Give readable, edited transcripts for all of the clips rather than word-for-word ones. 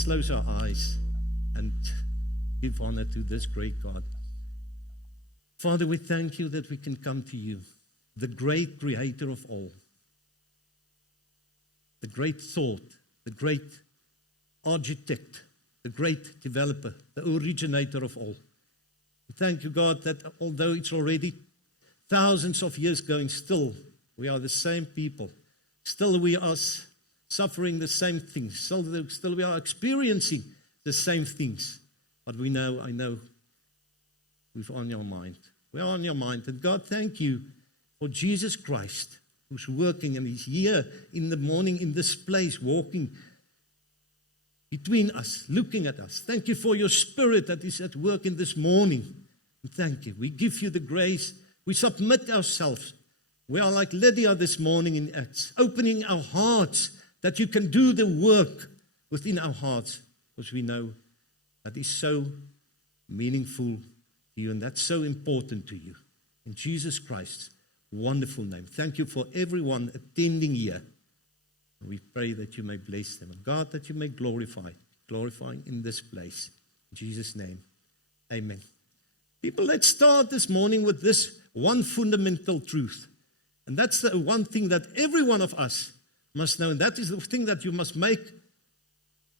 Let's close our eyes and give honor to this great God. Father, we thank you that we can come to you, the great creator of all, the great thought, the great architect, the great developer, the originator of all. We thank you, God, that although it's already thousands of years going, still we are the same people. Still we are suffering the same things. Still we are experiencing the same things. But I know, we're on your mind. We're on your mind. And God, thank you for Jesus Christ, who's working and he's here in the morning in this place, walking between us, looking at us. Thank you for your Spirit that is at work in this morning. And thank you. We give you the grace. We submit ourselves. We are like Lydia this morning in Acts, opening our hearts that you can do the work within our hearts, because we know that is so meaningful to you and that's so important to you. In Jesus Christ's wonderful name. Thank you for everyone attending here. And we pray that you may bless them. And God, that you may glorifying in this place. In Jesus' name, amen. People, let's start this morning with this one fundamental truth. And that's the one thing that every one of us must know. And that is the thing that you must make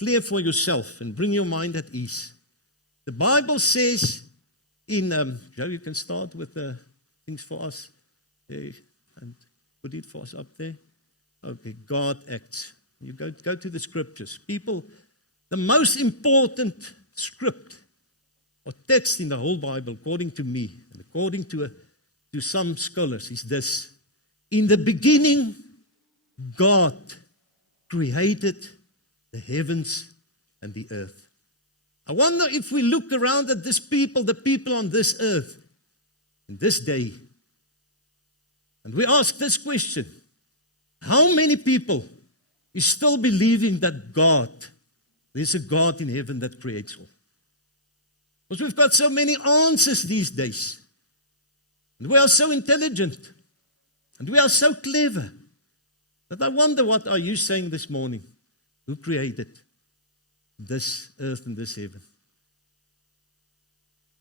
clear for yourself and bring your mind at ease. The Bible says in, Joe, you can start with the things for us and put it for us up there. Okay, God acts. You go to the scriptures. People, the most important script or text in the whole Bible, according to me and according to some scholars, is this. In the beginning, God created the heavens and the earth. I wonder if we look around at this people, the people on this earth, in this day, and we ask this question, how many people is still believing that there's a God in heaven that creates all? Because we've got so many answers these days. And we are so intelligent. And we are so clever. That I wonder, what are you saying this morning? Who created this earth and this heaven?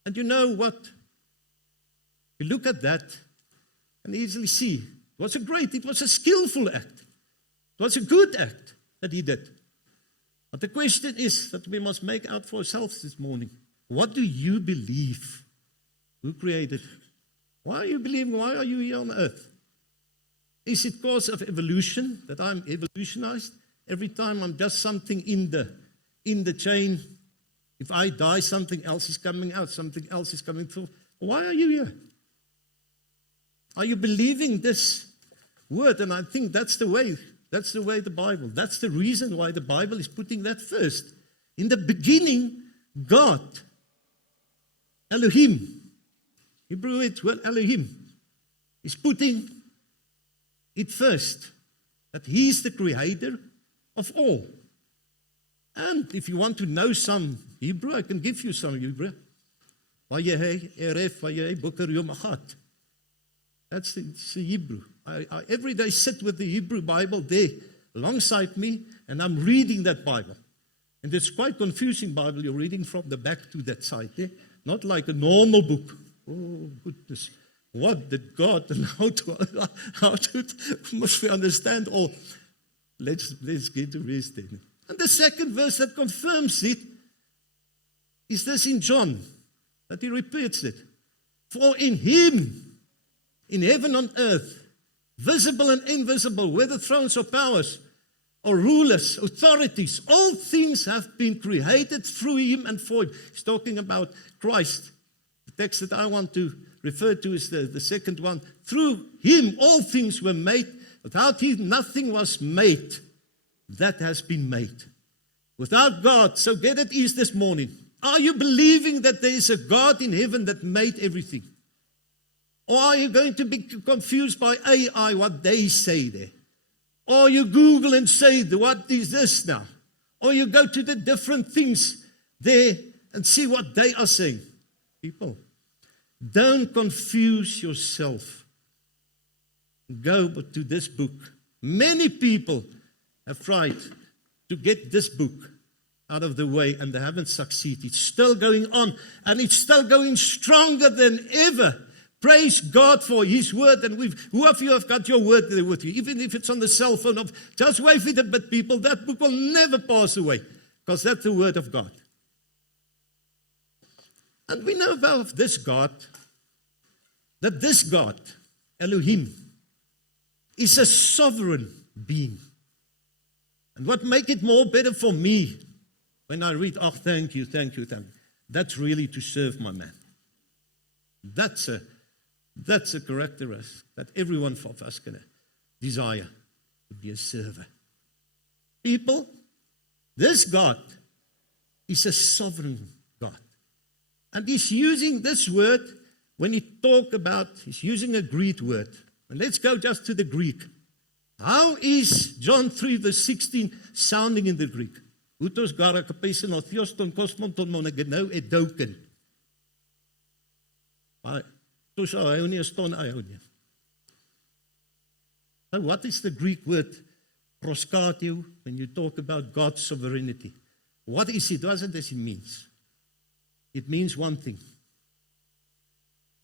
And you know what? You look at that and easily see it was a skillful act. It was a good act that he did. But the question is that we must make out for ourselves this morning. What do you believe? Who created? Why are you believing? Why are you here on earth? Is it because of evolution, that I'm evolutionized? Every time I'm just something in the chain. If I die, something else is coming out, something else is coming through. Why are you here? Are you believing this word? And I think that's the way the Bible, that's the reason why the Bible is putting that first. In the beginning, God, Elohim, Hebrew it's well Elohim, is putting it first, that He's the creator of all. And if you want to know some Hebrew, I can give you some Hebrew. That's the Hebrew. I every day sit with the Hebrew Bible there alongside me, and I'm reading that Bible. And it's quite confusing Bible. You're reading from the back to that side. Not like a normal book. Oh, goodness. What did God and how must we understand all? Let's get to rest then. And the second verse that confirms it is this in John, that he repeats it. For in Him, in heaven and earth, visible and invisible, whether thrones or powers, or rulers, authorities, all things have been created through Him and for Him. He's talking about Christ. The text that I want to refer to is the second one. Through Him all things were made. Without Him nothing was made that has been made. Without God, so get at ease this morning. Are you believing that there is a God in heaven that made everything? Or are you going to be confused by AI, what they say there? Or you Google and say, what is this now? Or you go to the different things there and see what they are saying. People, don't confuse yourself. Go to this book. Many people have tried to get this book out of the way, and they haven't succeeded. It's still going on, and it's still going stronger than ever. Praise God for His word. And who of you have got your word there with you? Even if it's on the cell phone, just wave it a bit, people. That book will never pass away, because that's the word of God. And we know about this God, that this God, Elohim, is a sovereign being. And what makes it more better for me, when I read, oh, thank you, that's really to serve my man. That's a characteristic that every one of us can desire, to be a server. People, this God is a sovereign God. And He's using this word, when He talk about, He's using a Greek word. And let's go just to the Greek. How is John 3 verse 16 sounding in the Greek? Utos gara kapese no theos ton kosmon ton monagenou edoken. Maar tos Ionia ston Ionia. So what is the Greek word proskatio when you talk about God's sovereignty? What is it? What does it mean? It means one thing.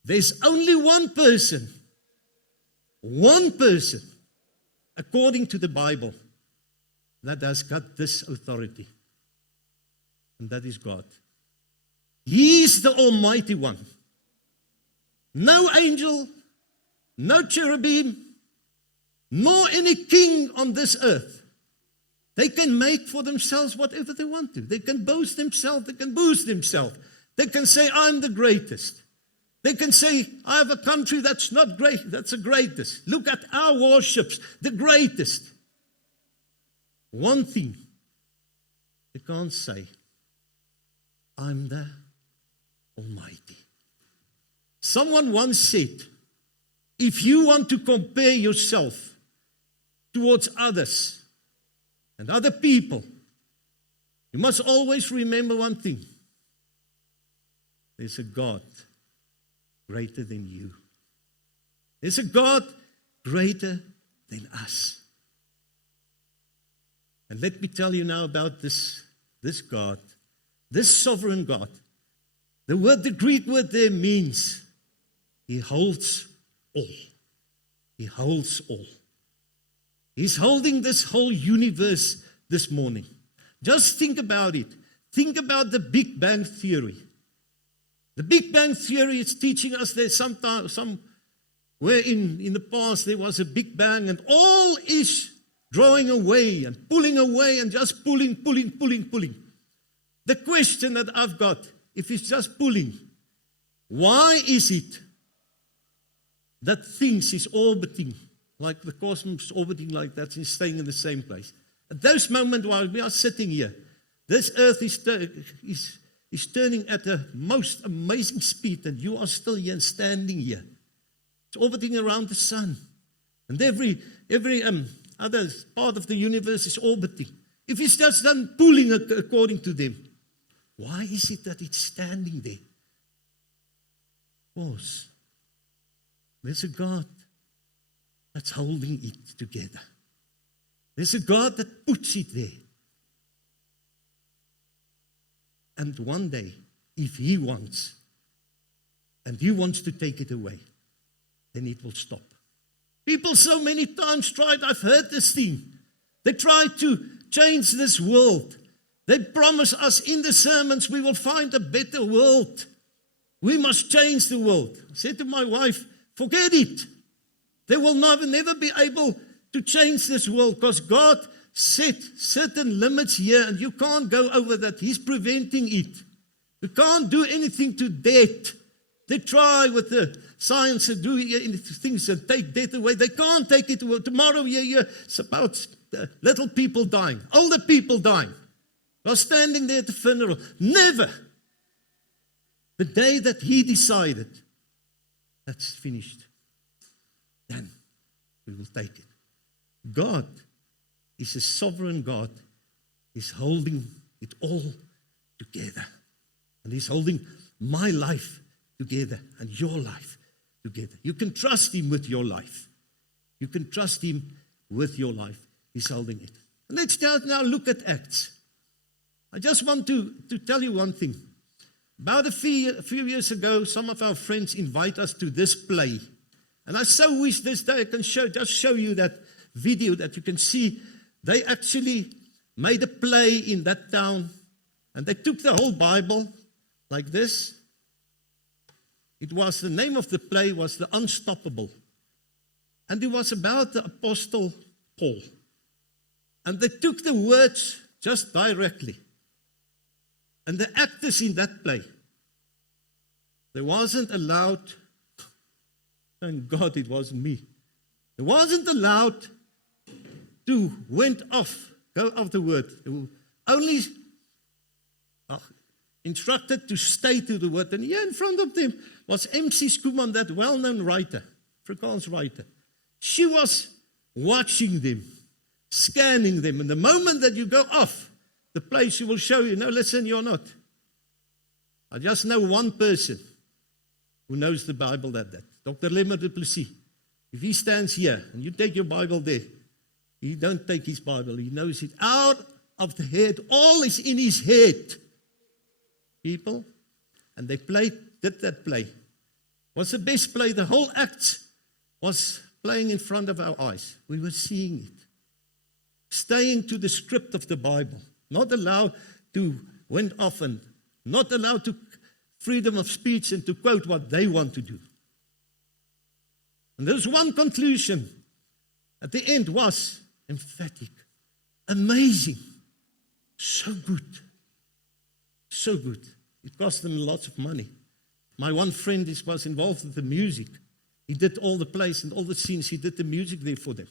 There's only one person, according to the Bible, that has got this authority. And that is God. He's the Almighty One. No angel, no cherubim, nor any king on this earth. They can make for themselves whatever they want to. They can boast themselves. They can boost themselves. They can say, I'm the greatest. They can say, I have a country that's not great. That's the greatest. Look at our warships, the greatest. One thing, they can't say, I'm the Almighty. Someone once said, if you want to compare yourself towards others and other people, you must always remember one thing. There's a God greater than you. There's a God greater than us. And let me tell you now about this God, this sovereign God. The Greek word there means He holds all. He holds all. He's holding this whole universe this morning. Just think about it. Think about the Big Bang Theory. The Big Bang Theory is teaching us that somewhere in the past there was a Big Bang and all is drawing away and just pulling. The question that I've got, if it's just pulling, why is it that things is orbiting, like the cosmos orbiting like that, and staying in the same place? At those moments while we are sitting here, this earth is turning at the most amazing speed, and you are still here and standing here. It's orbiting around the sun. And every other part of the universe is orbiting. If it's just done pulling according to them, why is it that it's standing there? Because there's a God that's holding it together. There's a God that puts it there. And one day, if He wants, and He wants to take it away, then it will stop. People so many times tried, I've heard this thing. They tried to change this world. They promise us in the sermons we will find a better world. We must change the world. I said to my wife, forget it. They will never be able to change this world because God set certain limits here and you can't go over that. He's preventing it. You can't do anything to death. They try with the science to do things and take death away. They can't take it away. Tomorrow it's about little people dying, older people dying. They're standing there at the funeral. Never. The day that He decided, that's finished, then we will take it. God is a sovereign God. He's holding it all together. And He's holding my life together and your life together. You can trust Him with your life. You can trust Him with your life. He's holding it. Let's now look at Acts. I just want to tell you one thing. About a few years ago, some of our friends invite us to this play. And I so wish this day I can just show you that video that you can see. They actually made a play in that town. And they took the whole Bible like this. The name of the play was The Unstoppable. And it was about the Apostle Paul. And they took the words just directly. And the actors in that play, they wasn't allowed, thank God it wasn't me, they wasn't allowed to go off the word. They were only instructed to stay to the word. And here in front of them was MC Schoeman, that well-known writer, Afrikaans writer. She was watching them, scanning them. And the moment that you go off the place, she will show you, no, listen, you're not. I just know one person who knows the Bible that. Dr. Lemmer du Plessis. If he stands here and you take your Bible there, he don't take his Bible. He knows it out of the head. All is in his head. People. And they did that play. It was the best play. The whole act was playing in front of our eyes. We were seeing it. Staying to the script of the Bible. Not allowed to went off and not allowed to freedom of speech and to quote what they want to do. And there's one conclusion at the end was emphatic, amazing, so good, so good. It cost them lots of money. My one friend was involved with the music. He did all the plays and all the scenes. He did the music there for them.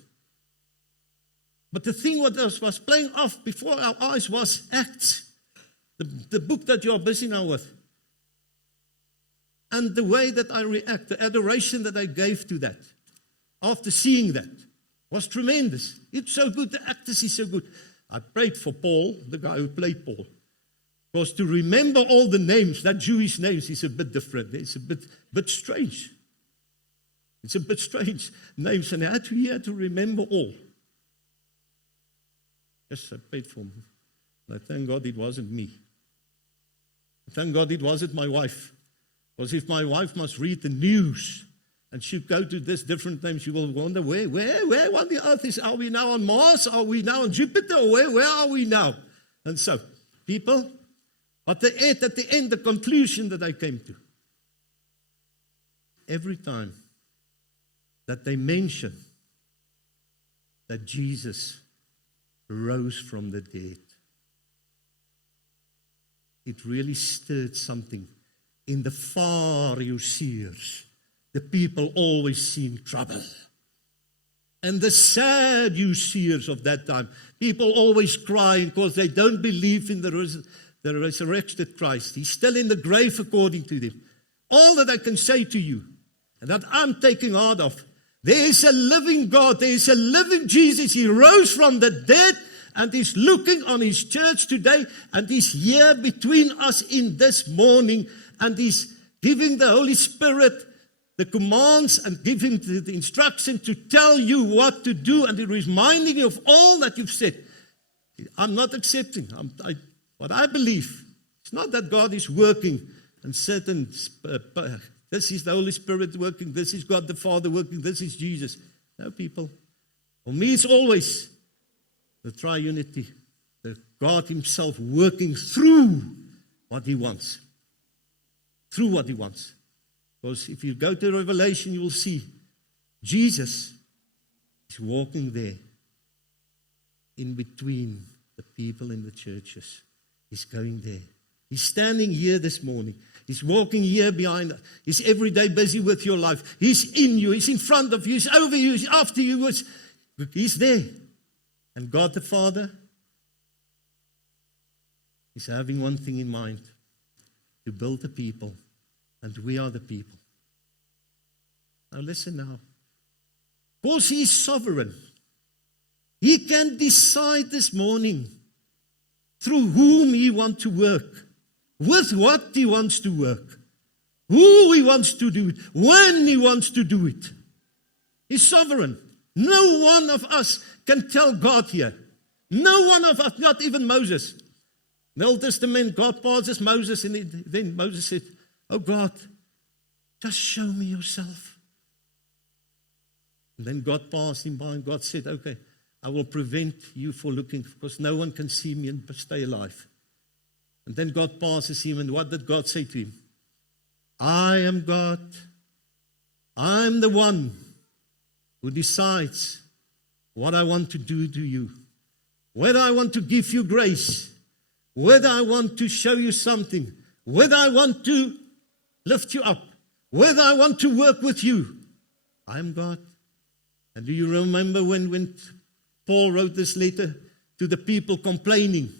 But the thing what was playing off before our eyes was Acts, the book that you're busy now with. And the way that I react, the adoration that I gave to that, after seeing that, was tremendous. It's so good, the actors is so good. I prayed for Paul, the guy who played Paul. Because to remember all the names, that Jewish names, is a bit different. It's a bit strange. It's a bit strange names, and he had to remember all. Yes, I prayed for him. And I thank God it wasn't me. Thank God it wasn't my wife. Because if my wife must read the news and she go to this different names, she will wonder, where on the earth is? Are we now on Mars? Are we now on Jupiter? Where are we now? And so, people, at the end, the conclusion that I came to, every time that they mention that Jesus rose from the dead, it really stirred something in the Pharisees. The people always seen trouble. And the Sadducees of that time, people always crying because they don't believe in the resurrected Christ. He's still in the grave according to them. All that I can say to you, and that I'm taking heart of, there is a living God, there is a living Jesus. He rose from the dead, and he's looking on his church today, and he's here between us in this morning, and he's giving the Holy Spirit the commands and giving the instruction to tell you what to do, and reminding you of all that you've said. I'm not accepting. What I believe, it's not that God is working and certain, this is the Holy Spirit working, this is God the Father working, this is Jesus. No, people. For me, it's always the triunity, the God himself working through what he wants. Through what he wants. Because if you go to Revelation, you will see Jesus is walking there in between the people in the churches. He's going there. He's standing here this morning. He's walking here behind us. He's every day busy with your life. He's in you. He's in front of you. He's over you. He's after you. He's there. And God the Father is having one thing in mind. To build the people. And we are the people. Now listen now. Because he is sovereign. He can decide this morning through whom he wants to work. With what he wants to work. Who he wants to do it. When he wants to do it. He's sovereign. No one of us can tell God here. No one of us, not even Moses. In the Old Testament, God passes Moses, and then Moses said, "Oh God, just show me yourself." And then God passed him by, and God said, "Okay, I will prevent you from looking, because no one can see me and stay alive." And then God passes him, and what did God say to him? "I am God. I'm the one who decides what I want to do to you, whether I want to give you grace, whether I want to show you something, whether I want to lift you up, whether I want to work with you. I am God." And do you remember when Paul wrote this letter to the people complaining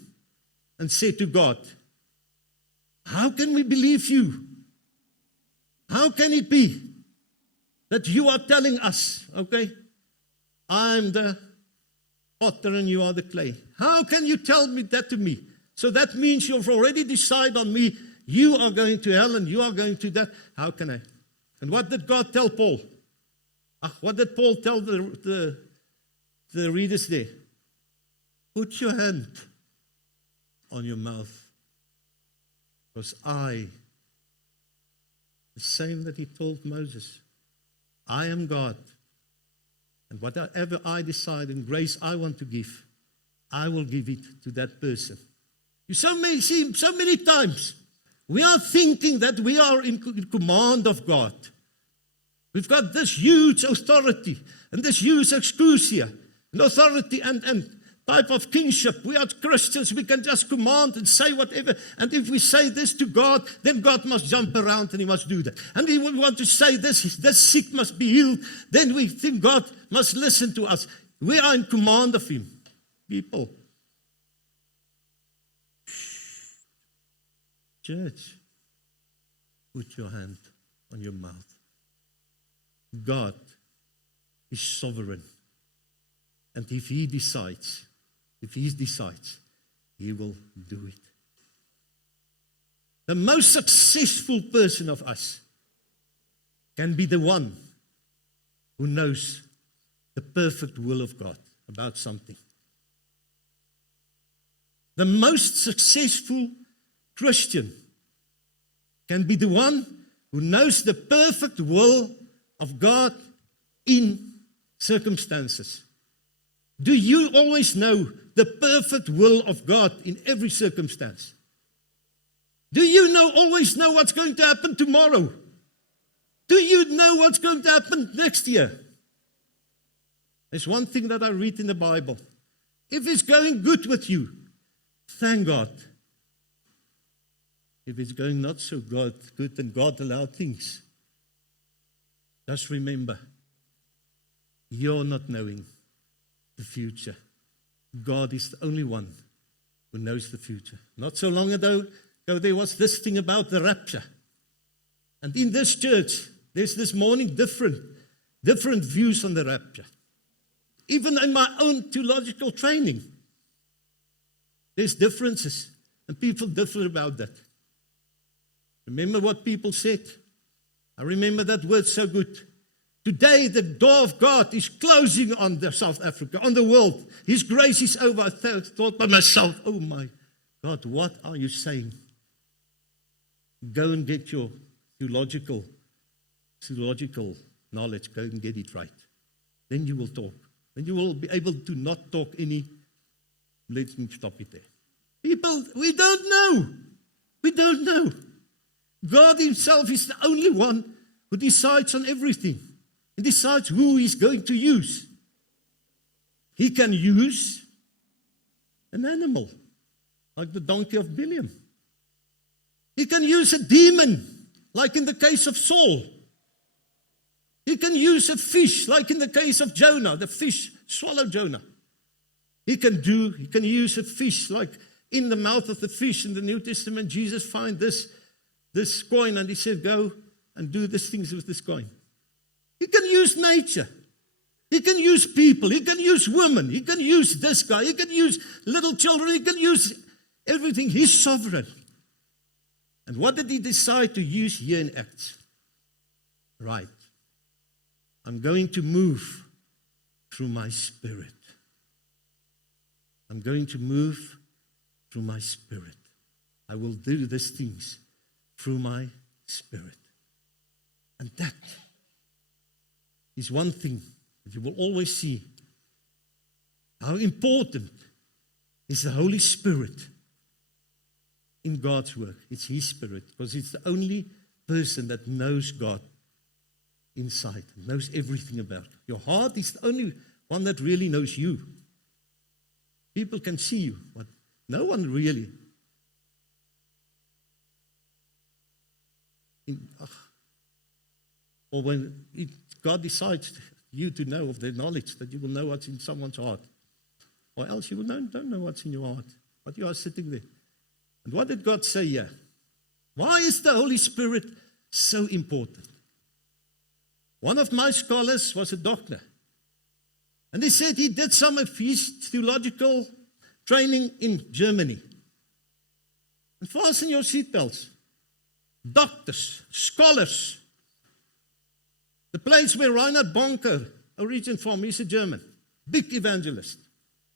and said to God, "How can we believe you? How can it be that you are telling us, okay, I'm the potter and you are the clay? How can you tell me that to me? So that means you've already decided on me. You are going to hell and you are going to that. How can I?" And what did God tell Paul? What did Paul tell the readers there? Put your hand on your mouth, because the same that he told Moses, I am God, and whatever I decide in grace I want to give, I will give it to that person. You so many times we are thinking that we are in command of God. We've got this huge authority and this huge exousia, and authority and type of kingship. We are Christians. We can just command and say whatever. And if we say this to God, then God must jump around and he must do that. And if we want to say this sick must be healed, then we think God must listen to us. We are in command of him. People. Church, put your hand on your mouth. God is sovereign. And if he decides, he will do it. The most successful person of us can be the one who knows the perfect will of God about something. The most successful Christian can be the one who knows the perfect will of God in circumstances. Do you always know the perfect will of God in every circumstance? Do you always know what's going to happen tomorrow? Do you know what's going to happen next year? There's one thing that I read in the Bible. If it's going good with you, thank God. If it's going not so good, then God allowed things. Just remember, you're not knowing the future. God is the only one who knows the future. Not so long ago, there was this thing about the rapture. And in this church, there's this morning different views on the rapture. Even in my own theological training, there's differences, and people differ about that. Remember what people said? I remember that word so good. Today, the door of God is closing on South Africa, on the world. His grace is over. I thought by myself, oh my God, what are you saying? Go and get your theological knowledge. Go and get it right. Then you will talk. Then you will be able to not talk any. Let me stop it there. People, we don't know. We don't know. God himself is the only one who decides on everything. He decides who he's going to use. He can use an animal, like the donkey of Biliam. He can use a demon, like in the case of Saul. He can use a fish, like in the case of Jonah. The fish swallowed Jonah. He can use a fish, like in the mouth of the fish in the New Testament. Jesus found this coin and he said, go and do these things with this coin. He can use nature. He can use people. He can use women. He can use this guy. He can use little children. He can use everything. He's sovereign. And what did he decide to use here in Acts? Right. I'm going to move through my spirit. I'm going to move through my spirit. I will do these things through my Spirit. And that is one thing that you will always see. How important is the Holy Spirit in God's work? It's His Spirit, because it's the only person that knows God inside, knows everything about it. Your heart is the only one that really knows you. People can see you, but no one really. Or when God decides you to know of the knowledge that you will know what's in someone's heart. Or else you will don't know what's in your heart. But you are sitting there. And what did God say here? Why is the Holy Spirit so important? One of my scholars was a doctor. And he said he did some of his theological training in Germany. And fasten your seatbelts. Doctors, scholars. The place where Reinhard Bonker originated from, he's a German. Big evangelist.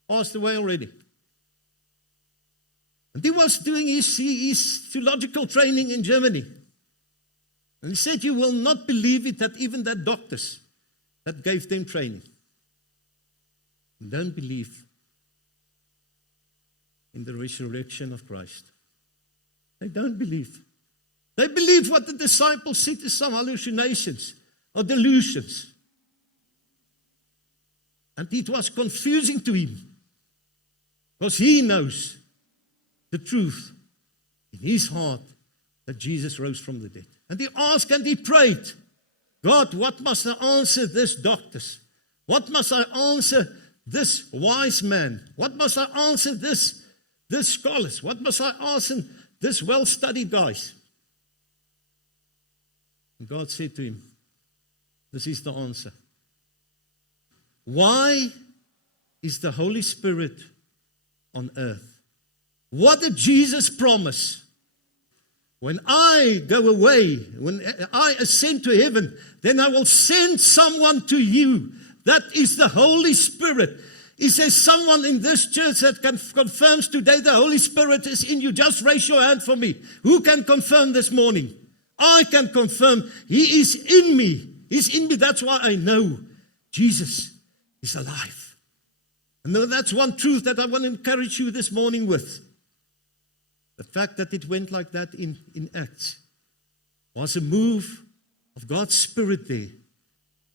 Passed away already. And he was doing his theological training in Germany. And he said, you will not believe it that even the doctors that gave them training don't believe in the resurrection of Christ. They don't believe. They believe what the disciples said is some hallucinations or delusions. And it was confusing to him, because he knows the truth in his heart that Jesus rose from the dead. And he asked and he prayed, God, what must I answer this doctors? What must I answer this wise man? What must I answer this scholars? What must I answer this well-studied guys? And God said to him, this is the answer. Why is the Holy Spirit on earth? What did Jesus promise? When I go away, when I ascend to heaven, then I will send someone to you. That is the Holy Spirit. Is there someone in this church that confirms today the Holy Spirit is in you? Just raise your hand for me. Who can confirm this morning? I can confirm He is in me. He's in me. That's why I know Jesus is alive. And that's one truth that I want to encourage you this morning with. The fact that it went like that in Acts was a move of God's Spirit there.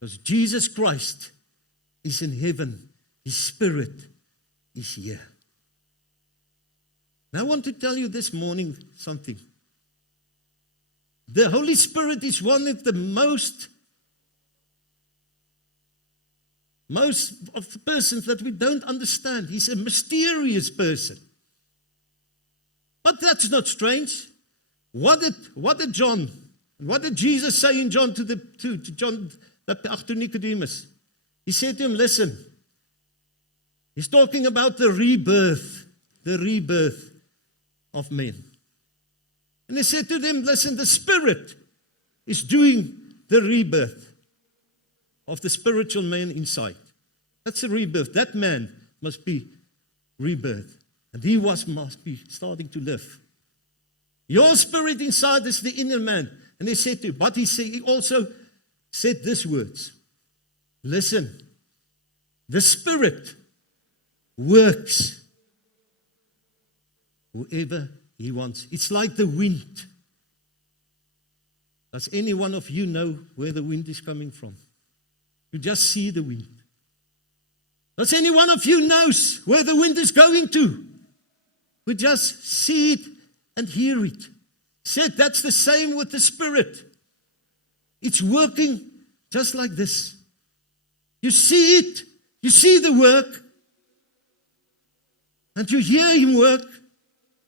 Because Jesus Christ is in heaven. His Spirit is here. And I want to tell you this morning something. The Holy Spirit is one of the most of the persons that we don't understand. He's a mysterious person. But that's not strange. What did Jesus say in John to John to Nicodemus? He said to him, listen, he's talking about the rebirth of men. And he said to them, listen, the Spirit is doing the rebirth of the spiritual man inside. That's a rebirth. That man must be rebirthed. And he must be starting to live. Your spirit inside is the inner man. And he said to him, but he also said these words. Listen, the Spirit works whoever He wants. It's like the wind. Does any one of you know where the wind is coming from? You just see the wind. Does any one of you knows where the wind is going to? We just see it and hear it. Said that's the same with the Spirit. It's working just like this. You see it, you see the work, and you hear Him work,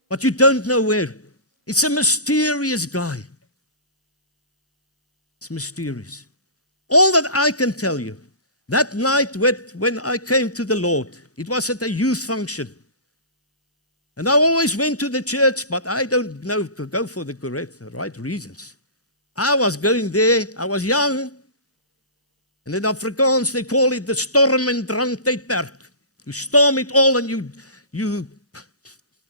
but you don't know where. It's a mysterious guy. It's mysterious. All that I can tell you, that night when I came to the Lord, it was at a youth function. And I always went to the church, but I don't know to go for the right reasons. I was going there, I was young, and in Afrikaans they call it the storm en drang tydperk. You storm it all and you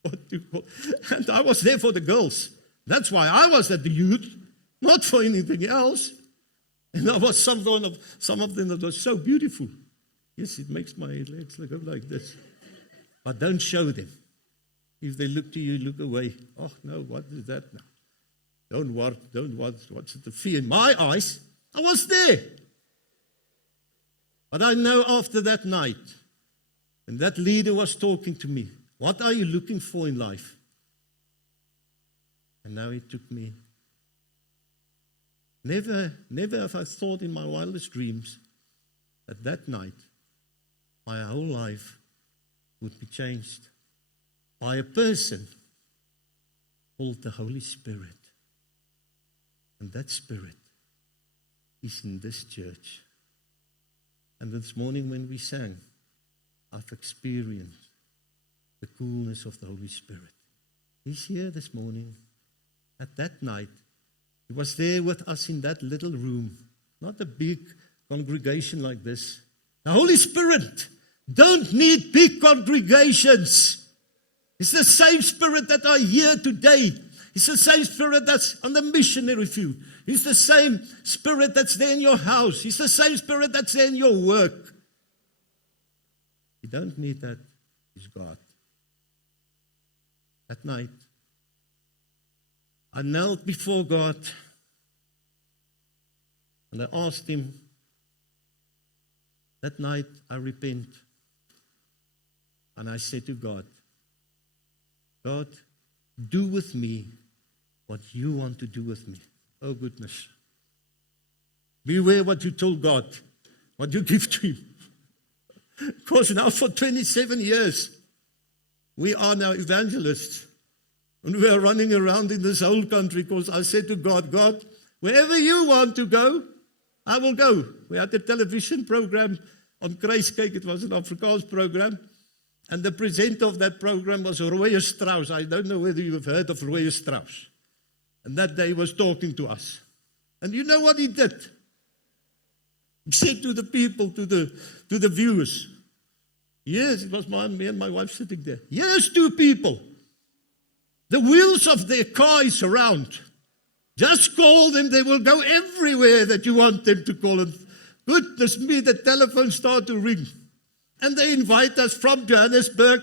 And I was there for the girls. That's why I was at the youth, not for anything else. And I was some of them that was so beautiful. Yes, it makes my legs look like this. But don't show them. If they look to you, look away. Oh, no, what is that now? Don't worry, what's the fear in my eyes? I was there. But I know after that night, and that leader was talking to me, what are you looking for in life? And now he took me. Never have I thought in my wildest dreams that night, my whole life would be changed by a person called the Holy Spirit. And that Spirit is in this church. And this morning when we sang, I've experienced the coolness of the Holy Spirit. He's here this morning. At that night, he was there with us in that little room. Not a big congregation like this. The Holy Spirit don't need big congregations. It's the same Spirit that are here today. It's the same Spirit that's on the missionary field. It's the same Spirit that's there in your house. It's the same Spirit that's there in your work. You don't need that. It's God. At night, I knelt before God and I asked Him, that night I repent. And I said to God, God, do with me what you want to do with me. Oh goodness. Beware what you told God, what you give to Him. Because now for 27 years, we are now evangelists. And we are running around in this whole country because I said to God, God, wherever you want to go, I will go. We had a television program on Kruiskyk. It was an Afrikaans program. And the presenter of that program was Roy Strauss. I don't know whether you have heard of Roy Strauss. And that day he was talking to us. And you know what he did? He said to the people, to the viewers, yes, it was me and my wife sitting there. Yes, two people. The wheels of their car is around. Just call them. They will go everywhere that you want them to call them. Goodness me, the telephone started to ring. And they invite us from Johannesburg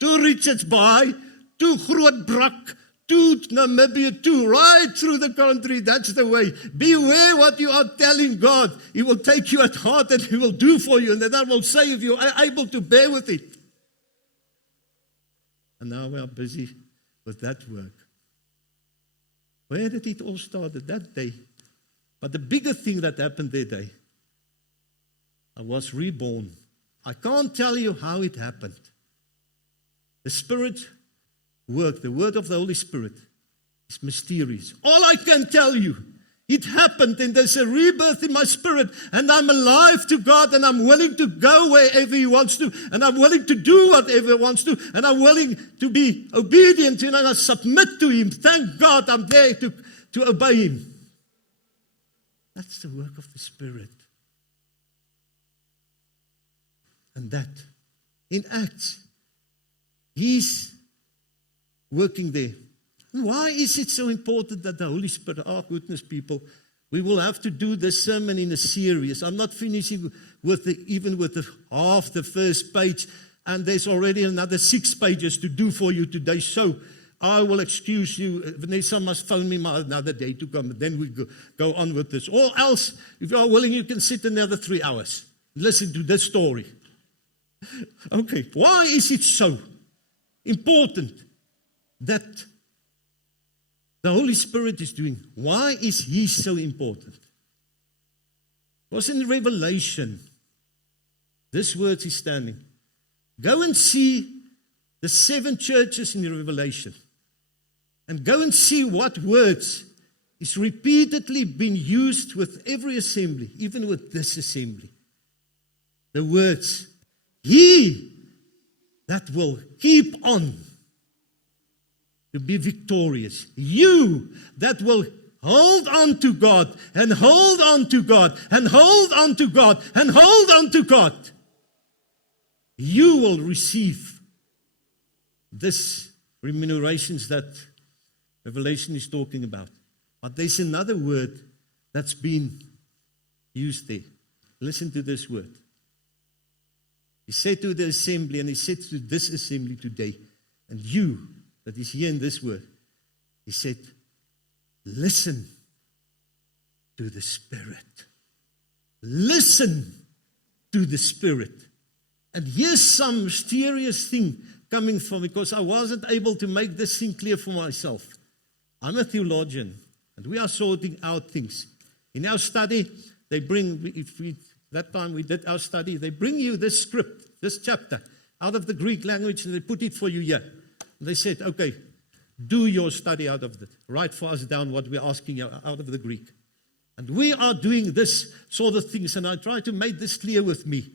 to Richards Bay, to Grootbrak, to Namibia, to right through the country. That's the way. Beware what you are telling God. He will take you at heart and He will do for you. And that will save you. Are able to bear with it. And now we are busy with that work. Where did it all start? That day. But the bigger thing that happened that day, I was reborn. I can't tell you how it happened. The Spirit worked. The word of the Holy Spirit is mysterious. All I can tell you, it happened and there's a rebirth in my spirit and I'm alive to God and I'm willing to go wherever He wants to and I'm willing to do whatever He wants to and I'm willing to be obedient and I submit to Him. Thank God I'm there to obey Him. That's the work of the Spirit. And that, in Acts, He's working there. And why is it so important that the Holy Spirit, oh goodness people, we will have to do this sermon in a series. I'm not finishing even with half the first page, and there's already another 6 pages to do for you today. So I will excuse you. Vanessa must phone me another day to come, and then we go on with this. Or else, if you are willing, you can sit another 3 hours. Listen to this story. Okay, why is it so important that the Holy Spirit is doing? Why is He so important? Because in Revelation, this word is standing. Go and see the 7 churches in Revelation. And go and see what words is repeatedly being used with every assembly, even with this assembly. The words, He that will keep on to be victorious. You that will hold on to God and hold on to God and hold on to God and hold on to God. You will receive this remunerations that Revelation is talking about. But there's another word that's been used there. Listen to this word. He said to the assembly, and he said to this assembly today, and you that is here in this word, he said, listen to the Spirit. Listen to the Spirit. And here's some mysterious thing coming from, because I wasn't able to make this thing clear for myself. I'm a theologian, and we are sorting out things. In our study, they bring, that time we did our study, they bring you this script, this chapter, out of the Greek language, and they put it for you here. And they said, okay, do your study out of it. Write for us down what we're asking you out of the Greek. And we are doing this sort of things, and I try to make this clear with me.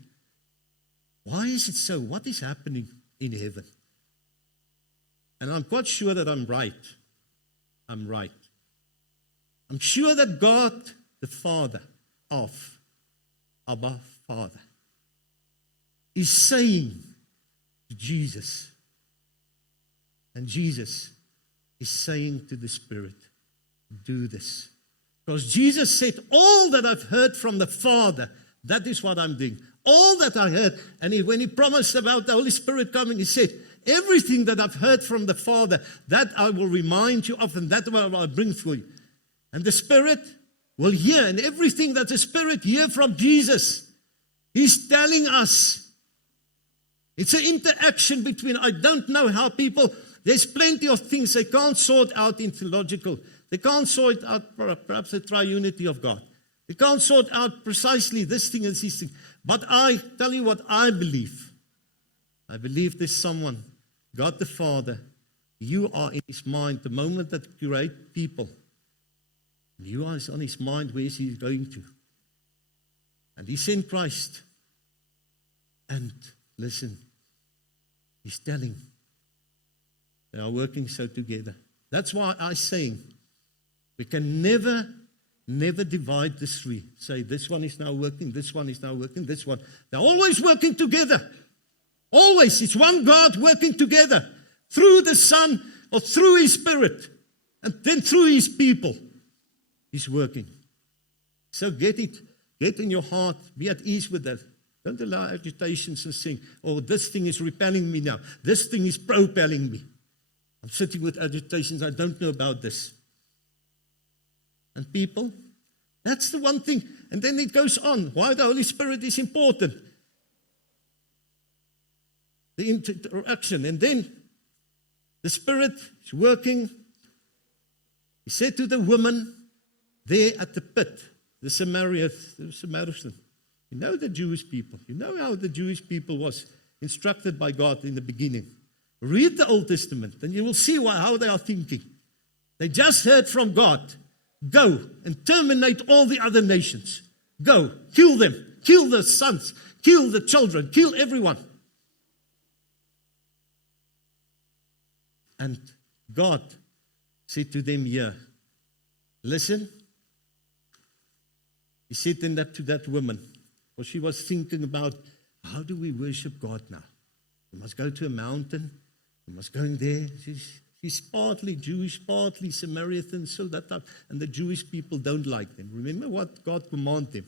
Why is it so? What is happening in heaven? And I'm quite sure that I'm right. I'm right. I'm sure that God, the Father of Abba Father, is saying to Jesus, and Jesus is saying to the Spirit, do this. Because Jesus said, all that I've heard from the Father, that is what I'm doing. All that I heard. And when he promised about the Holy Spirit coming, he said, everything that I've heard from the Father, that I will remind you of, and that will bring for you. And the Spirit will hear, and everything that the Spirit hear from Jesus, he's telling us. It's an interaction between, I don't know how people, there's plenty of things they can't sort out in theological. They can't sort out perhaps the triunity of God. They can't sort out precisely this thing and this thing. But I tell you what I believe. I believe there's someone, God the Father, you are in his mind the moment that you create people. You are on his mind, where is he going to? And he sent Christ. And listen, he's telling. They are working so together. That's why I'm saying we can never divide the three. Say this one is now working, this one is now working, this one. They're always working together. Always. It's one God working together through the Son or through his Spirit. And then through his people. He's working. So get in your heart, be at ease with that. Don't allow agitations and saying, oh, this thing is repelling me now. This thing is propelling me. I'm sitting with agitations, I don't know about this. And people, that's the one thing. And then it goes on, why the Holy Spirit is important. The interaction. And then the Spirit is working. He said to the woman there at the pit, the Samaritan. You know the Jewish people. You know how the Jewish people was instructed by God in the beginning. Read the Old Testament and you will see how they are thinking. They just heard from God. Go and terminate all the other nations. Go, kill them. Kill the sons. Kill the children. Kill everyone. And God said to them here, listen. He said then that to that woman, for she was thinking about, how do we worship God now? We must go to a mountain. We must go in there. She's partly Jewish, partly Samaritan, so that type. And the Jewish people don't like them. Remember what God commanded them.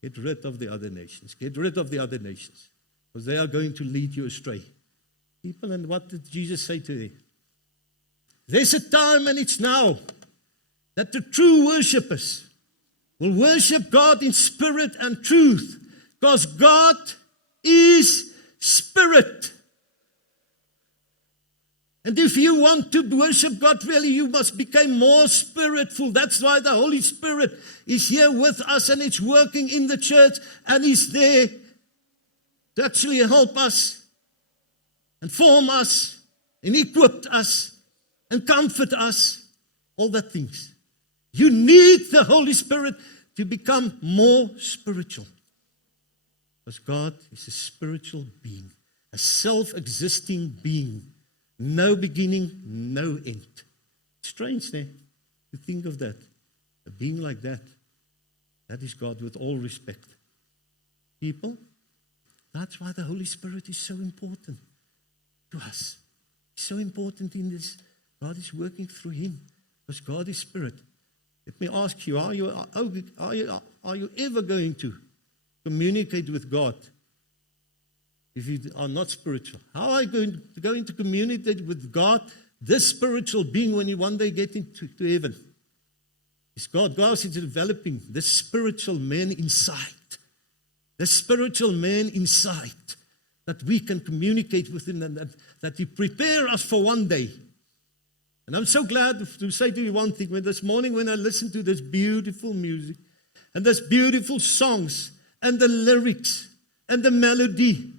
Get rid of the other nations. Get rid of the other nations. Because they are going to lead you astray. People, and what did Jesus say to them? There's a time, and it's now, that the true worshippers will worship God in spirit and truth. Because God is spirit. And if you want to worship God really, you must become more spiritful. That's why the Holy Spirit is here with us and it's working in the church and He's there to actually help us and form us and equip us and comfort us. All that things. You need the Holy Spirit to become more spiritual. Because God is a spiritual being, a self-existing being. No beginning, no end. Strange, eh? To think of that. A being like that. That is God with all respect. People, that's why the Holy Spirit is so important to us. It's so important in this. God is working through him because God is spirit. Let me ask you, are you ever going to communicate with God if you are not spiritual? How are you going to communicate with God, this spiritual being, when you one day get into heaven? Is God is developing the spiritual man inside. The spiritual man inside that we can communicate with him and that he prepare us for one day. And I'm so glad to say to you one thing. This morning when I listened to this beautiful music and this beautiful songs and the lyrics and the melody,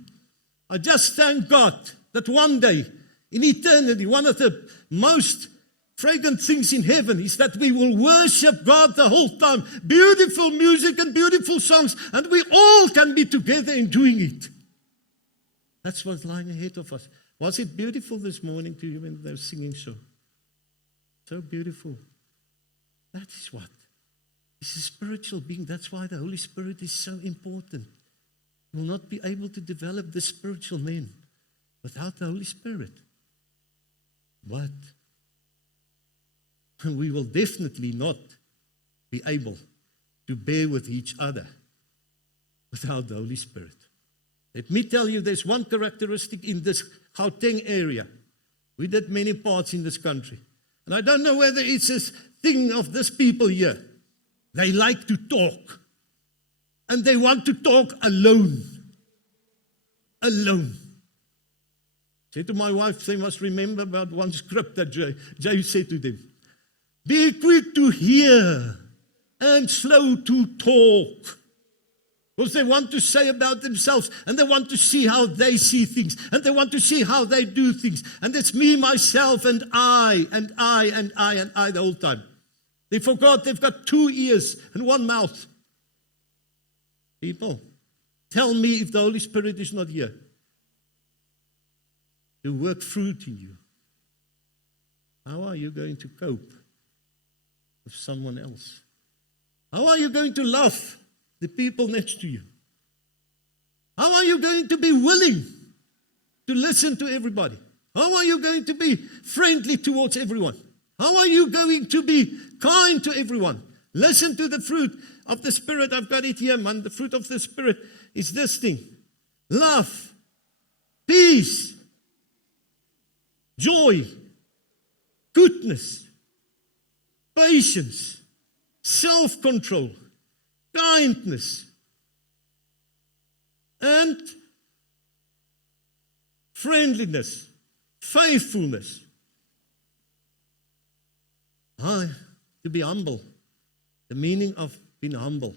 I just thank God that one day in eternity, one of the most fragrant things in heaven is that we will worship God the whole time. Beautiful music and beautiful songs, and we all can be together in doing it. That's what's lying ahead of us. Was it beautiful this morning to you when they were singing so? So beautiful. That is what. It's a spiritual being. That's why the Holy Spirit is so important. You will not be able to develop the spiritual man without the Holy Spirit. But we will definitely not be able to bear with each other without the Holy Spirit. Let me tell you, there's one characteristic in this Gauteng area. We did many parts in this country. And I don't know whether it's a thing of this people here. They like to talk. And they want to talk alone. Alone. I said to my wife, they must remember about one script that Jay said to them. Be quick to hear and slow to talk. Because they want to say about themselves, and they want to see how they see things, and they want to see how they do things. And it's me, myself, and I the whole time. They forgot they've got 2 ears and 1 mouth. People, tell me if the Holy Spirit is not here to work fruit in you. How are you going to cope with someone else? How are you going to love the people next to you? How are you going to be willing to listen to everybody? How are you going to be friendly towards everyone? How are you going to be kind to everyone? Listen to the fruit of the Spirit. I've got it here, man. The fruit of the Spirit is this thing. Love, peace, joy, goodness, patience, self-control, kindness, and friendliness, faithfulness. To be humble. The meaning of being humble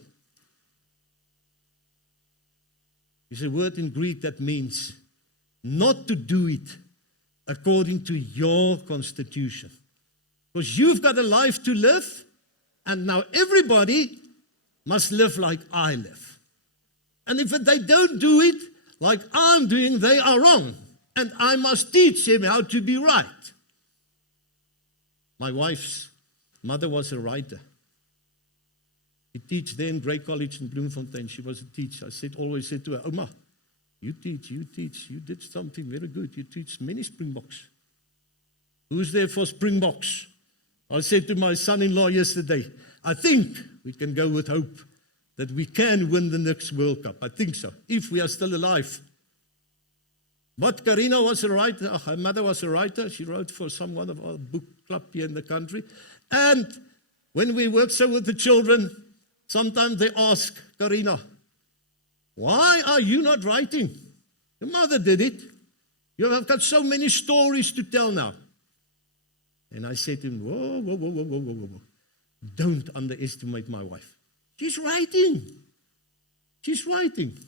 is a word in Greek that means not to do it according to your constitution. Because you've got a life to live, and now everybody must live like I live. And if they don't do it like I'm doing, they are wrong. And I must teach them how to be right. My wife's mother was a writer. She teach there in Grey College in Bloemfontein. She was a teacher. I always said to her, Oma, you teach. You did something very good. You teach many Springboks. Who's there for Springboks? I said to my son-in-law yesterday, I think we can go with hope that we can win the next World Cup. I think so, if we are still alive. But Karina was a writer. Her mother was a writer. She wrote for one of our book club here in the country. And when we work so with the children, sometimes they ask Karina, why are you not writing? Your mother did it. You have got so many stories to tell now. And I said to him, whoa. Don't underestimate my wife. She's writing. She's writing.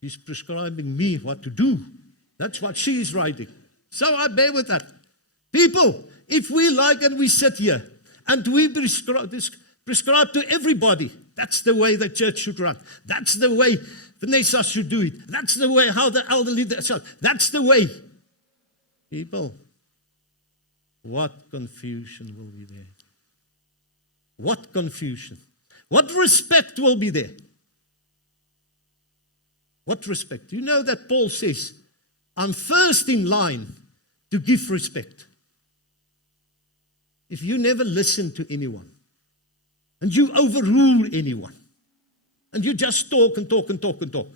She's prescribing me what to do. That's what she is writing. So I bear with that. People, if we like and we sit here and we prescribe to everybody, that's the way the church should run. That's the way Vanessa should do it. That's the way how the elderly, that's the way. People, what confusion will be there? What confusion? What respect will be there? What respect? You know that Paul says, I'm first in line to give respect. If you never listen to anyone, and you overrule anyone, and you just talk and talk and talk and talk,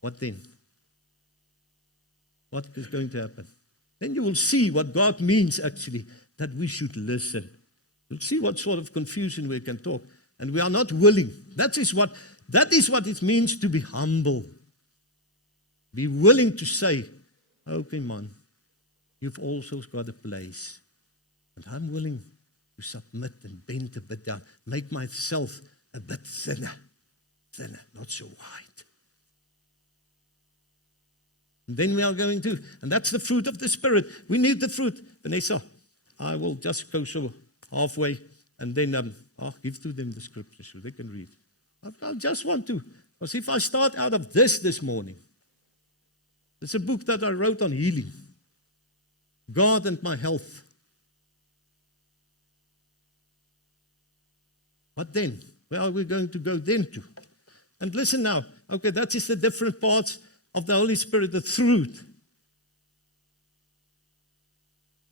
what then? What is going to happen? Then you will see what God means actually, that we should listen. You'll see what sort of confusion we can talk. And we are not willing. That is what it means to be humble. Be willing to say, okay, man, you've also got a place. And I'm willing to submit and bend a bit down, make myself a bit thinner, not so wide. And then we are going to, and that's the fruit of the Spirit. We need the fruit. Vanessa, I will just go so halfway, and then I'll give to them the scripture so they can read. I just want to, because if I start out of this morning, it's a book that I wrote on healing, God and my health. What then? Where are we going to go then to? And listen now, okay, that is the different parts of the Holy Spirit, the fruit.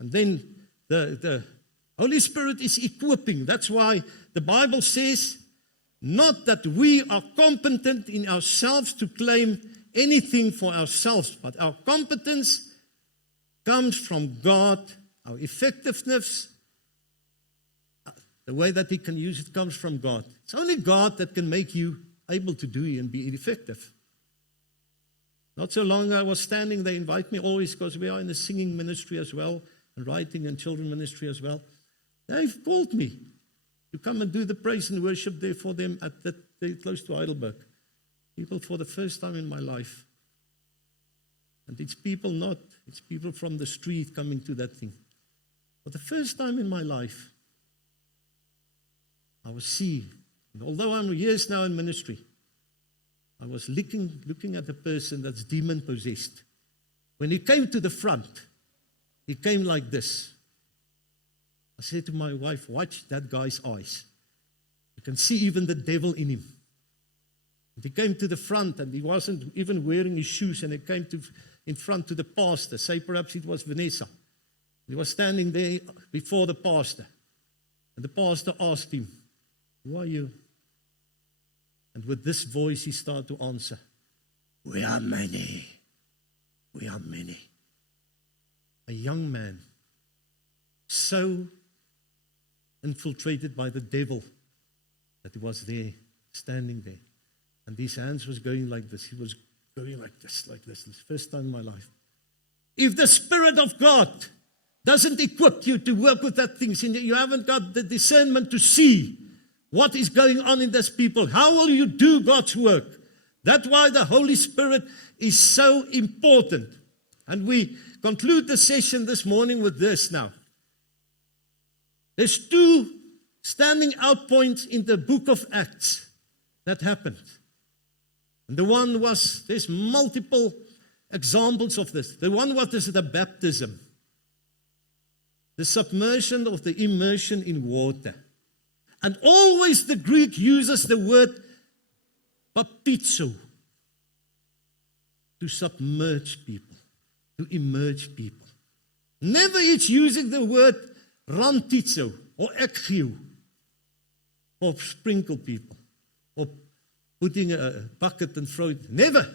And then the Holy Spirit is equipping. That's why the Bible says, not that we are competent in ourselves to claim anything for ourselves, but our competence comes from God. Our effectiveness, the way that we can use it, comes from God. It's only God that can make you able to do it and be effective. Not so long ago, I was standing, they invite me always, because we are in the singing ministry as well, and writing and children ministry as well. They've called me to come and do the praise and worship there for them they're close to Heidelberg. People for the first time in my life. And it's people from the street coming to that thing. For the first time in my life, I was seeing, and although I'm years now in ministry, I was looking at a person that's demon-possessed. When he came to the front, he came like this. I said to my wife, watch that guy's eyes. You can see even the devil in him. And he came to the front, and he wasn't even wearing his shoes, and he came in front to the pastor. Say perhaps it was Vanessa. He was standing there before the pastor. And the pastor asked him, who are you? And with this voice, he started to answer, we are many. We are many. A young man, so infiltrated by the devil that he was there, standing there. And his hands was going like this. He was going like this. This is the first time in my life. If the Spirit of God doesn't equip you to work with that things, and you haven't got the discernment to see what is going on in these people, how will you do God's work? That's why the Holy Spirit is so important. And we conclude the session this morning with this now. There's two standing out points in the book of Acts that happened. And the one was, there's multiple examples of this. The one was the baptism. The submersion of the immersion in water. And always the Greek uses the word baptizo, to submerge people, to immerse people. Never it's using the word rantizo or ekgio, or sprinkle people, or putting a bucket and throw it. Never.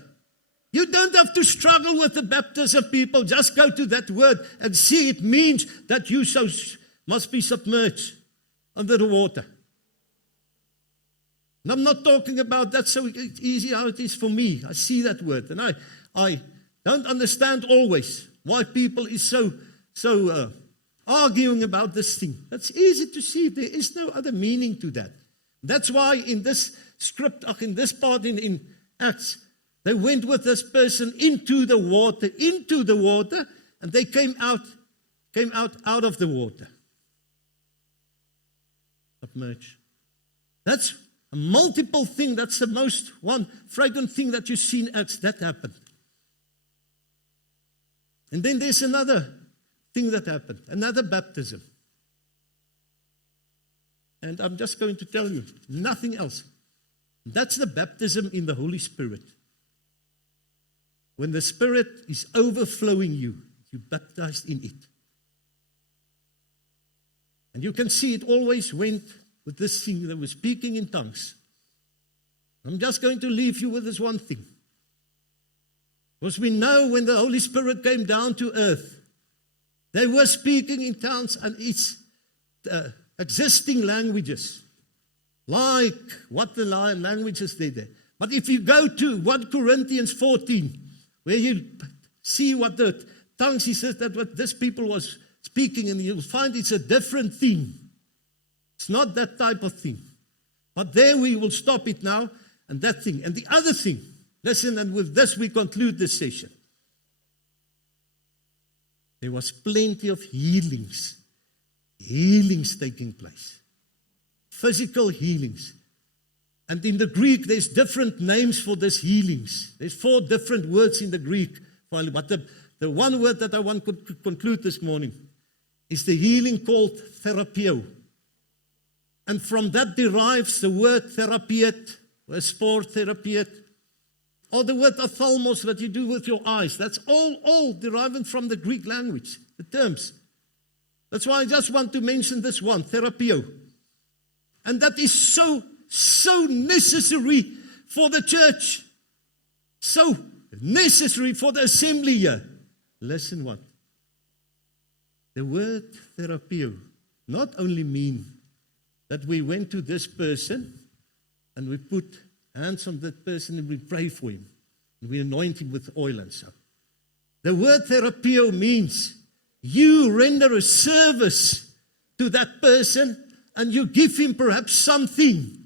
You don't have to struggle with the baptism, people. Just go to that word and see it means that you must be submerged under the water. And I'm not talking about that so easy how it is for me. I see that word, and I don't understand always why people is so arguing about this thing. That's easy to see. There is no other meaning to that. That's why in this script, in this part in Acts, they went with this person into the water, and they came out of the water. Submerged. That's a multiple thing. That's the most one fragrant thing that you see in Acts. That happened. And then there's another thing that happened, another baptism. And I'm just going to tell you, nothing else. That's the baptism in the Holy Spirit. when the Spirit is overflowing you, you're baptized in it. And you can see it always went with this thing that was speaking in tongues. I'm just going to leave you with this one thing. Because we know when the Holy Spirit came down to earth, they were speaking in tongues, and it's existing languages. Like what the languages they there. But if you go to 1 Corinthians 14, where you see what the tongues, he says that what this people was speaking, and you'll find it's a different thing. It's not that type of thing. But there we will stop it now, and that thing. And the other thing, listen, and with this we conclude this session. There was plenty of healings taking place. Physical healings. And in the Greek, there's different names for these healings. There's 4 different words in the Greek. But the one word that I want to conclude this morning is the healing called therapio. And from that derives the word therapiet, or sport therapiet, or the word ophthalmos that you do with your eyes. That's all deriving from the Greek language, the terms. That's why I just want to mention this one, therapio. And that is so necessary for the church. So necessary for the assembly here. Listen what? The word therapio not only mean that we went to this person and we put hands on that person and we pray for him. And we anoint him with oil and so. The word therapio means you render a service to that person and you give him perhaps something.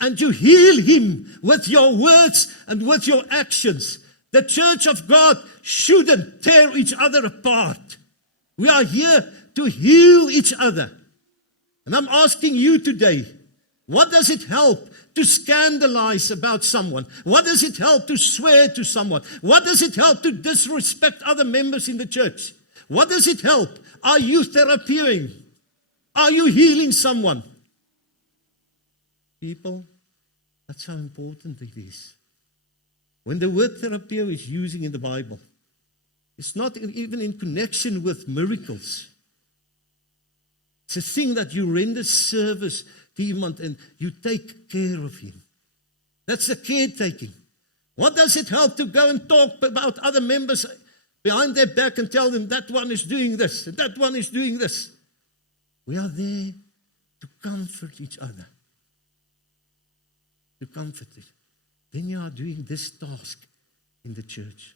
And you heal him with your words and with your actions. The church of God shouldn't tear each other apart. We are here to heal each other. And I'm asking you today, what does it help to scandalize about someone? What does it help to swear to someone? What does it help to disrespect other members in the church? What does it help? Are you therapeuting? Are you healing someone? People, that's how important it is. When the word therapeo is using in the Bible, it's not even in connection with miracles. It's a thing that you render service to him and you take care of him. That's the caretaking. What does it help to go and talk about other members behind their back and tell them that one is doing this and that one is doing this? We are there to comfort each other. To comfort it. Then you are doing this task in the church.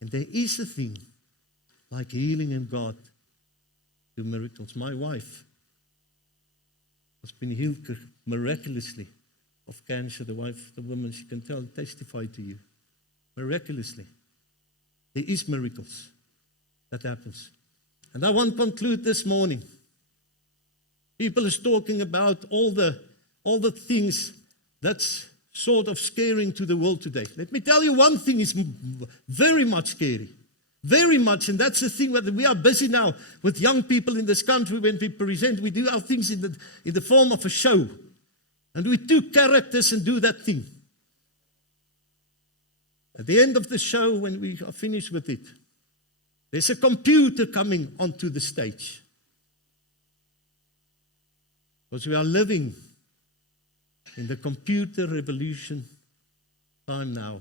And there is a thing like healing in God, do miracles. My wife has been healed miraculously of cancer. The woman, she can testify to you. Miraculously. There is miracles that happens. And I want to conclude this morning. People is talking about all the things that's sort of scaring to the world today. Let me tell you one thing is very much scary. Very much, and that's the thing that we are busy now with young people in this country. When we present, we do our things in the form of a show. And we do characters and do that thing. At the end of the show, when we are finished with it, there's a computer coming onto the stage. Because we are living in the computer revolution time now.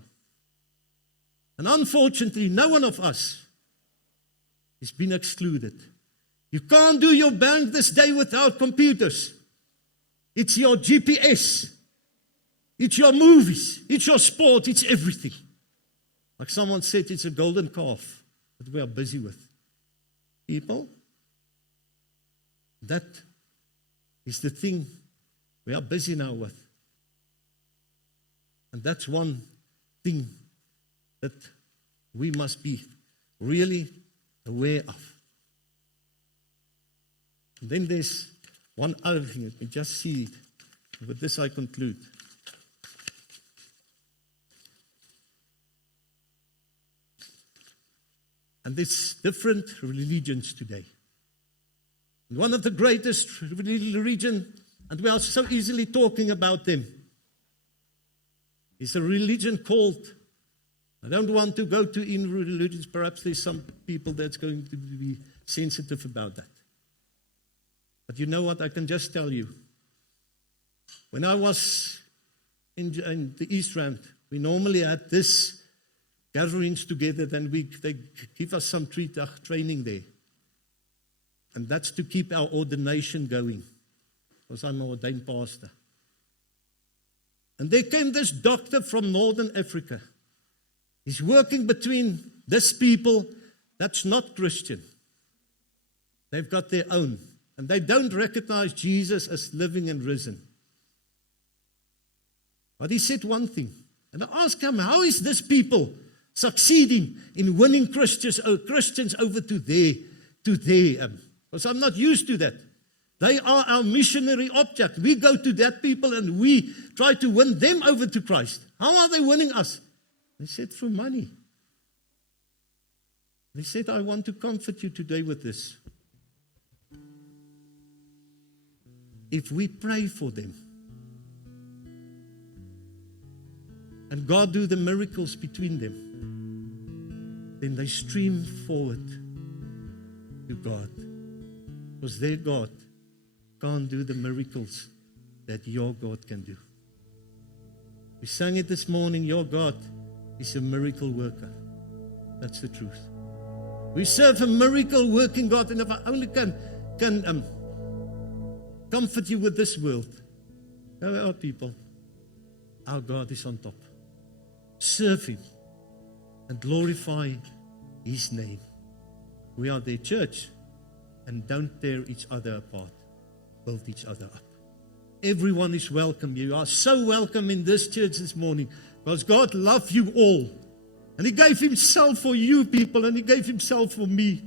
And unfortunately, no one of us has been excluded. You can't do your bank this day without computers. It's your GPS. It's your movies. It's your sport. It's everything. Like someone said, it's a golden calf that we are busy with. People, that is the thing we are busy now with. And that's one thing that we must be really aware of. And then there's one other thing. Let me just see it. With this I conclude. And there's different religions today. And one of the greatest religions, and we are so easily talking about them, is a religion called I don't want to go to in religions. Perhaps there's some people that's going to be sensitive about that. But you know what? I can just tell you. When I was in the East Rand, we normally had this gatherings together, then they give us some training there. And that's to keep our ordination going, because I'm an ordained pastor. And there came this doctor from Northern Africa. He's working between this people that's not Christian. They've got their own. And they don't recognize Jesus as living and risen. But he said one thing. And I asked him, how is this people succeeding in winning Christians over to their because I'm not used to that. They are our missionary object. We go to that people and we try to win them over to Christ. How are they winning us? They said, through money. They said, I want to comfort you today with this. If we pray for them, and God do the miracles between them, then they stream forward to God. Because their God can't do the miracles that your God can do. We sang it this morning, your God is a miracle worker. That's the truth. We serve a miracle working God, and if I only can comfort you with this world, there are people, our God is on top. Serve Him and glorify His name. We are their church, and don't tear each other apart. Build each other up. Everyone is welcome. You are so welcome in this church this morning, because God loves you all. And He gave Himself for you people, and He gave Himself for me.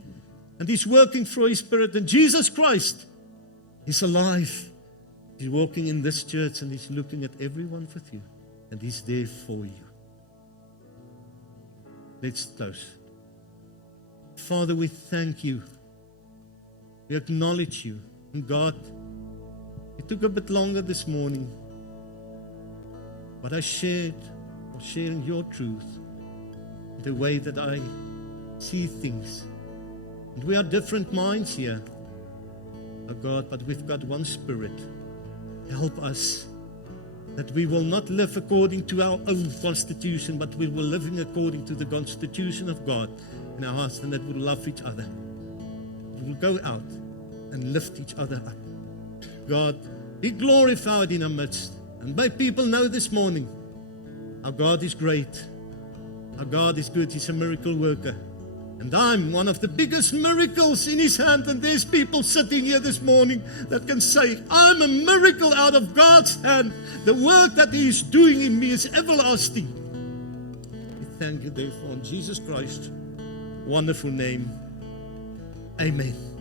And He's working through His Spirit. And Jesus Christ is alive. He's walking in this church, and He's looking at everyone with you. And He's there for you. Let's close. Father, we thank you. We acknowledge you. And God, it took a bit longer this morning, but I sharing your truth, the way that I see things. And we are different minds here, oh God, but we've got one Spirit. Help us that we will not live according to our own constitution, but we will live according to the constitution of God in our hearts, and that we'll love each other. We will go out and lift each other up. God, be glorified in our midst. And may people know this morning, our God is great. Our God is good. He's a miracle worker. And I'm one of the biggest miracles in His hand. And there's people sitting here this morning that can say, I'm a miracle out of God's hand. The work that He is doing in me is everlasting. We thank you therefore in Jesus Christ's wonderful name. Amen.